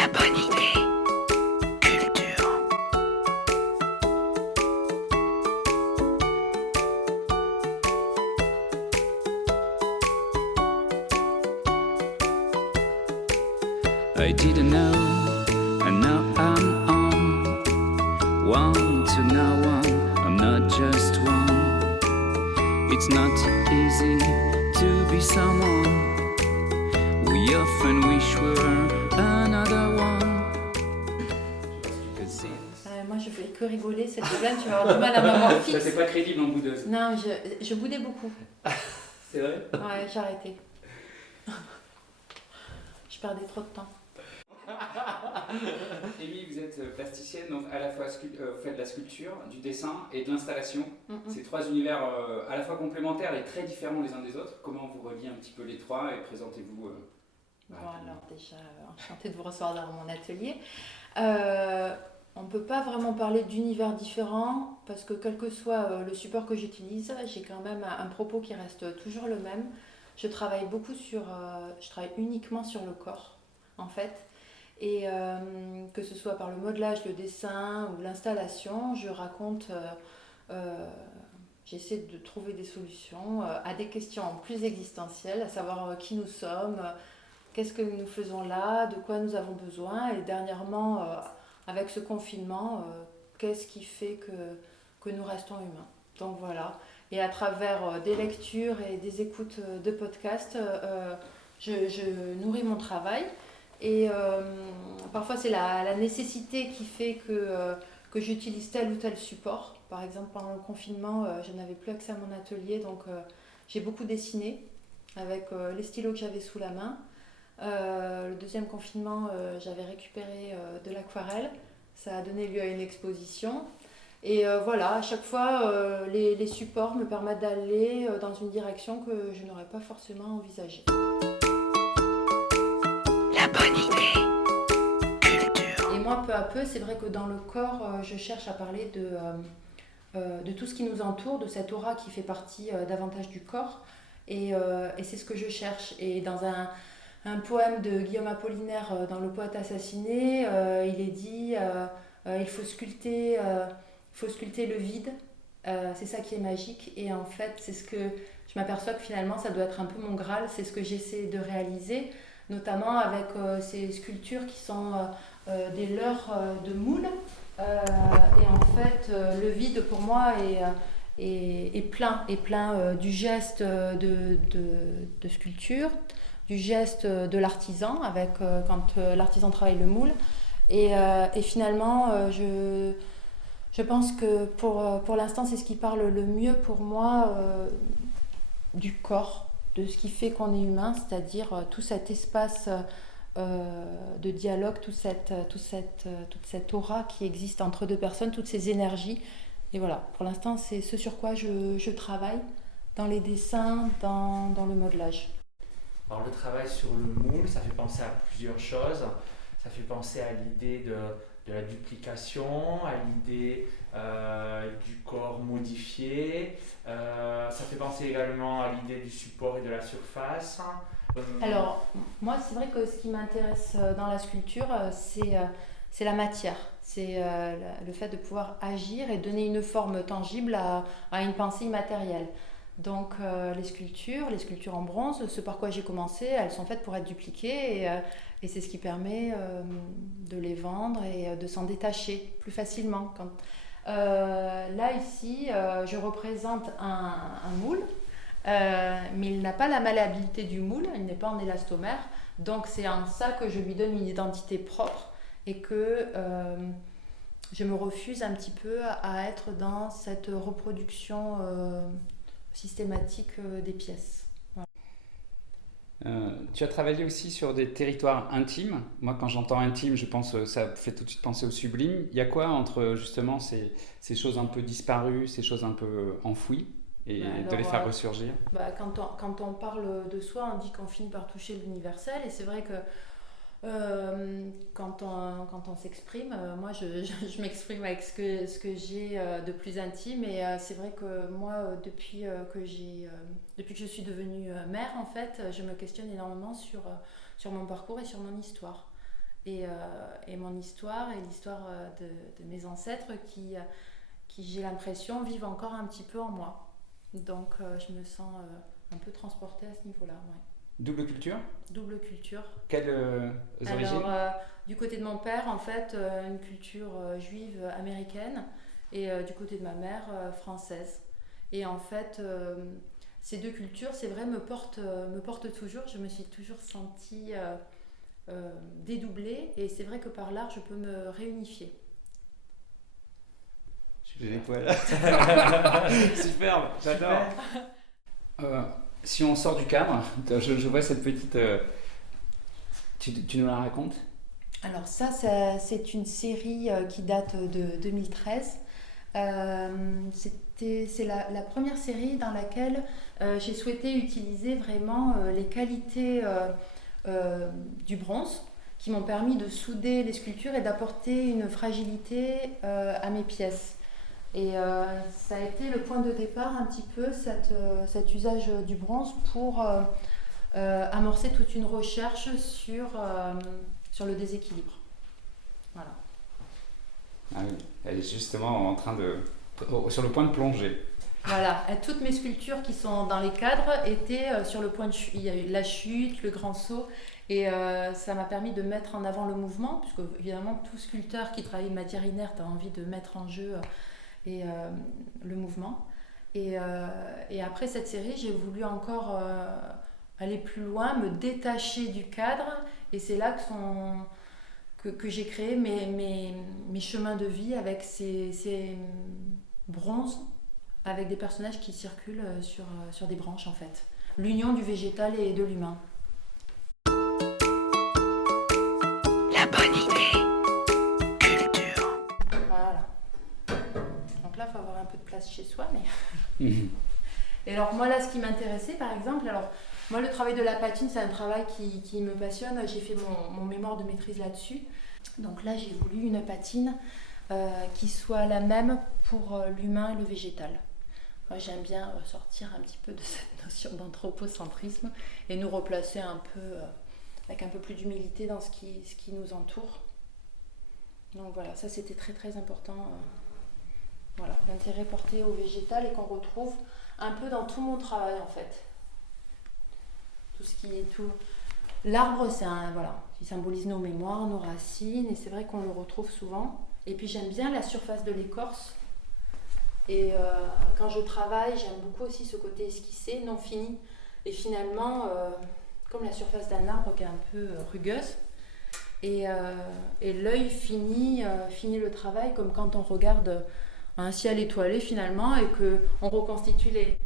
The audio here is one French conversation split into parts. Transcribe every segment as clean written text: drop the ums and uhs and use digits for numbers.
La bonne idée. Culture. I didn't know, and now I'm on. One to now one, I'm not just one. It's not easy to be someone. We often wish we were another one. Moi je fais que rigoler, cette blague, tu vas avoir du mal à m'avoir Ça fixe. c'est pas crédible en boudeuse. Non, je boudais beaucoup. C'est vrai? Ouais, j'ai arrêté. Je perdais trop de temps. Émilie, vous êtes plasticienne, donc à la fois vous faites de la sculpture, du dessin et de l'installation. C'est trois univers à la fois complémentaires et très différents les uns des autres. Comment vous reliez un petit peu les trois et présentez-vous Bon, alors déjà, enchantée de vous recevoir dans mon atelier. On ne peut pas vraiment parler d'univers différents parce que quel que soit le support que j'utilise, j'ai quand même un propos qui reste toujours le même. Je travaille uniquement sur le corps en fait. Et que ce soit par le modelage, le dessin ou l'installation, j'essaie de trouver des solutions à des questions plus existentielles, à savoir qui nous sommes, qu'est-ce que nous faisons là, de quoi nous avons besoin, et dernièrement, avec ce confinement, qu'est-ce qui fait que nous restons humains. Donc voilà, et à travers des lectures et des écoutes de podcasts, je nourris mon travail. Et parfois c'est la nécessité qui fait que j'utilise tel ou tel support. Par exemple pendant le confinement, je n'avais plus accès à mon atelier, donc j'ai beaucoup dessiné avec les stylos que j'avais sous la main. Le deuxième confinement, j'avais récupéré de l'aquarelle. Ça a donné lieu à une exposition. Et voilà, à chaque fois, les supports me permettent d'aller dans une direction que je n'aurais pas forcément envisagée. La bonne idée. Culture. Et moi, peu à peu, c'est vrai que dans le corps, je cherche à parler de tout ce qui nous entoure, de cette aura qui fait partie davantage du corps. Et c'est ce que je cherche. Et dans un poème de Guillaume Apollinaire, dans Le poète assassiné, il est dit il faut sculpter le vide. C'est ça qui est magique. Et en fait, c'est ce que je m'aperçois que finalement, ça doit être un peu mon Graal. C'est ce que j'essaie de réaliser, notamment avec ces sculptures qui sont des leurres de moule. Et en fait, le vide pour moi est plein du geste de sculpture, du geste de l'artisan, quand l'artisan travaille le moule. Et finalement, je pense que pour l'instant, c'est ce qui parle le mieux pour moi du corps, de ce qui fait qu'on est humain, c'est-à-dire tout cet espace de dialogue, toute cette aura qui existe entre deux personnes, toutes ces énergies. Et voilà, pour l'instant, c'est ce sur quoi je travaille dans les dessins, dans le modelage. Alors le travail sur le moule, ça fait penser à plusieurs choses. Ça fait penser à l'idée de la duplication, à l'idée du corps modifié. Ça fait penser également à l'idée du support et de la surface. Alors, moi, c'est vrai que ce qui m'intéresse dans la sculpture, c'est la matière. C'est le fait de pouvoir agir et donner une forme tangible à une pensée immatérielle. Donc, les sculptures en bronze, ce par quoi j'ai commencé, elles sont faites pour être dupliquées et c'est ce qui permet de les vendre et de s'en détacher plus facilement. Là, ici, je représente un moule. Mais il n'a pas la malléabilité du moule, il n'est pas en élastomère, donc c'est en ça que je lui donne une identité propre et que je me refuse un petit peu à être dans cette reproduction systématique des pièces. Voilà. Tu as travaillé aussi sur des territoires intimes. Moi, quand j'entends intime, ça fait tout de suite penser au sublime. Il y a quoi entre justement ces choses un peu disparues, ces choses un peu enfouies et de les faire ressurgir? Quand on parle de soi, on dit qu'on finit par toucher l'universel, et c'est vrai que quand on s'exprime, moi je m'exprime avec ce que j'ai de plus intime, et c'est vrai que moi depuis que je suis devenue mère, en fait, je me questionne énormément sur mon parcours et sur mon histoire. et mon histoire et l'histoire de mes ancêtres qui j'ai l'impression, vivent encore un petit peu en moi. Donc je me sens un peu transportée à ce niveau-là. Ouais. Double culture? Double culture. Quelles origines? Alors, du côté de mon père, en fait, une culture juive américaine et du côté de ma mère, française. Et en fait, ces deux cultures, c'est vrai, me portent toujours. Je me suis toujours sentie dédoublée et c'est vrai que par l'art, je peux me réunifier. J'ai les poils. Superbe, j'adore. Si on sort du cadre, je vois cette petite... Tu nous la racontes? Alors ça, c'est une série qui date de 2013. C'est la première série dans laquelle j'ai souhaité utiliser vraiment les qualités du bronze qui m'ont permis de souder les sculptures et d'apporter une fragilité à mes pièces. Et ça a été le point de départ un petit peu, cet usage du bronze pour amorcer toute une recherche sur le déséquilibre. Voilà. Ah oui, elle est justement sur le point de plonger. Voilà, toutes mes sculptures qui sont dans les cadres étaient sur le point de chute. Il y a eu la chute, le grand saut, et ça m'a permis de mettre en avant le mouvement, puisque évidemment tout sculpteur qui travaille une matière inerte a envie de mettre en jeu le mouvement. Et après cette série, j'ai voulu encore aller plus loin, me détacher du cadre, et c'est là que j'ai créé mes chemins de vie avec ces bronzes, avec des personnages qui circulent sur des branches en fait. L'union du végétal et de l'humain. La bonne idée. Culture. Voilà. Donc là, il faut avoir un peu de place chez soi, mais... Et alors moi là, ce qui m'intéressait par exemple, moi le travail de la patine, c'est un travail qui me passionne. J'ai fait mon mémoire de maîtrise là-dessus. Donc là, j'ai voulu une patine qui soit la même pour l'humain et le végétal. Moi, j'aime bien sortir un petit peu de cette notion d'anthropocentrisme et nous replacer un peu, avec un peu plus d'humilité dans ce qui nous entoure. Donc voilà, ça c'était très très important. Voilà, l'intérêt porté au végétal et qu'on retrouve un peu dans tout mon travail en fait. Tout ce qui est tout. L'arbre, il symbolise nos mémoires, nos racines, et c'est vrai qu'on le retrouve souvent. Et puis j'aime bien la surface de l'écorce. Et quand je travaille, j'aime beaucoup aussi ce côté esquissé, non fini. Et finalement, comme la surface d'un arbre qui est un peu rugueuse. Et l'œil finit le travail, comme quand on regarde un ciel étoilé finalement, et qu'on reconstitue les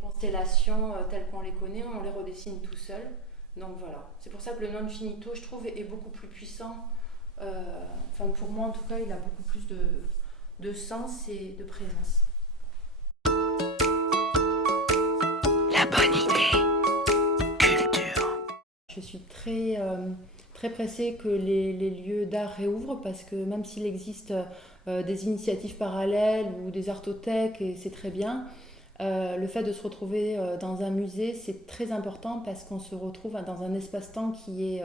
constellations telles qu'on les connaît, on les redessine tout seul. Donc voilà, c'est pour ça que le non finito, je trouve, est beaucoup plus puissant. Pour moi en tout cas, il a beaucoup plus de sens et de présence. La bonne idée. Culture. Je suis très, très pressée que les lieux d'art réouvrent parce que même s'il existe des initiatives parallèles ou des artothèques, et c'est très bien, le fait de se retrouver dans un musée, c'est très important parce qu'on se retrouve dans un espace-temps qui est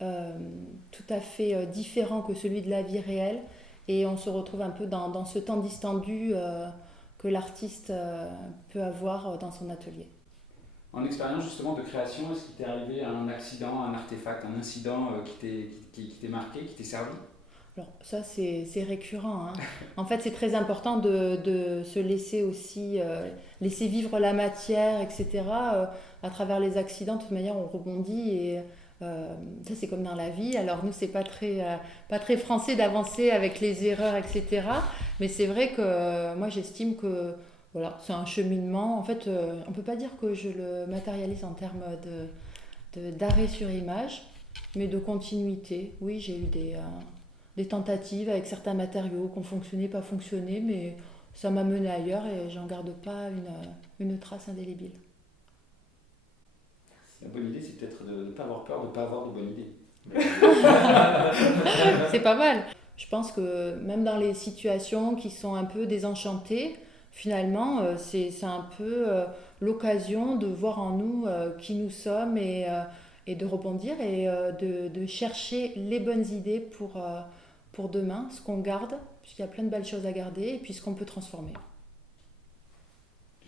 tout à fait différent que celui de la vie réelle, et on se retrouve un peu dans ce temps distendu que l'artiste peut avoir dans son atelier. En expérience justement de création, est-ce qu'il t'est arrivé un accident, un artefact, un incident qui t'est marqué, qui t'est servi? Alors ça c'est récurrent, hein. En fait c'est très important de se laisser aussi laisser vivre la matière, etc. À travers les accidents, de toute manière on rebondit, et ça c'est comme dans la vie. Alors nous c'est pas très français d'avancer avec les erreurs, etc. Mais c'est vrai que moi j'estime que voilà, c'est un cheminement. En fait on peut pas dire que je le matérialise en termes d'arrêt sur image, mais de continuité. Oui, j'ai eu des tentatives avec certains matériaux qui ont fonctionné, pas fonctionné, mais ça m'a mené ailleurs et j'en garde pas une trace indélébile. La bonne idée, c'est peut-être de ne pas avoir peur, de ne pas avoir de bonnes idées. C'est pas mal. Je pense que même dans les situations qui sont un peu désenchantées, finalement, c'est un peu l'occasion de voir en nous qui nous sommes et de rebondir et de chercher les bonnes idées pour demain, ce qu'on garde, puisqu'il y a plein de belles choses à garder, et puis ce qu'on peut transformer.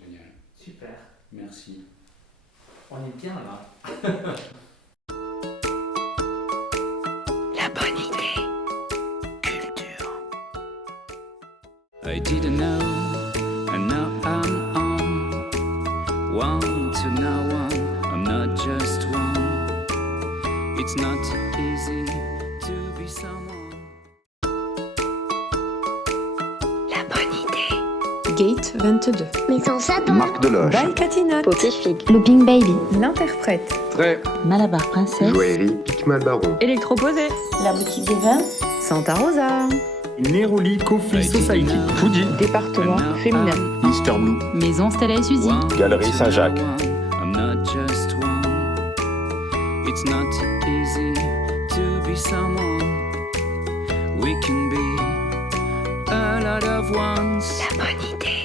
Génial. Super. Merci. On est bien là. La bonne idée. Culture. I didn't know, and now I'm on. One to now one, I'm not just one. It's not easy to be someone. La bonne idée. Gate 22. Maison Sapin. Marc Deloche. By Catinat. Potifique. Looping Baby. L'interprète. Très. Malabar Princesse. Joaillerie Picmal Baron. Électroposé. La boutique des vins. Santa Rosa. Neroli Coffee Society. Foodie. Département féminin. Mister Blue. Maison Stella et Suzy. Galerie Saint-Jacques. I'm not just one. It's not easy to be someone. We can be a lot of ones. La bonne idée.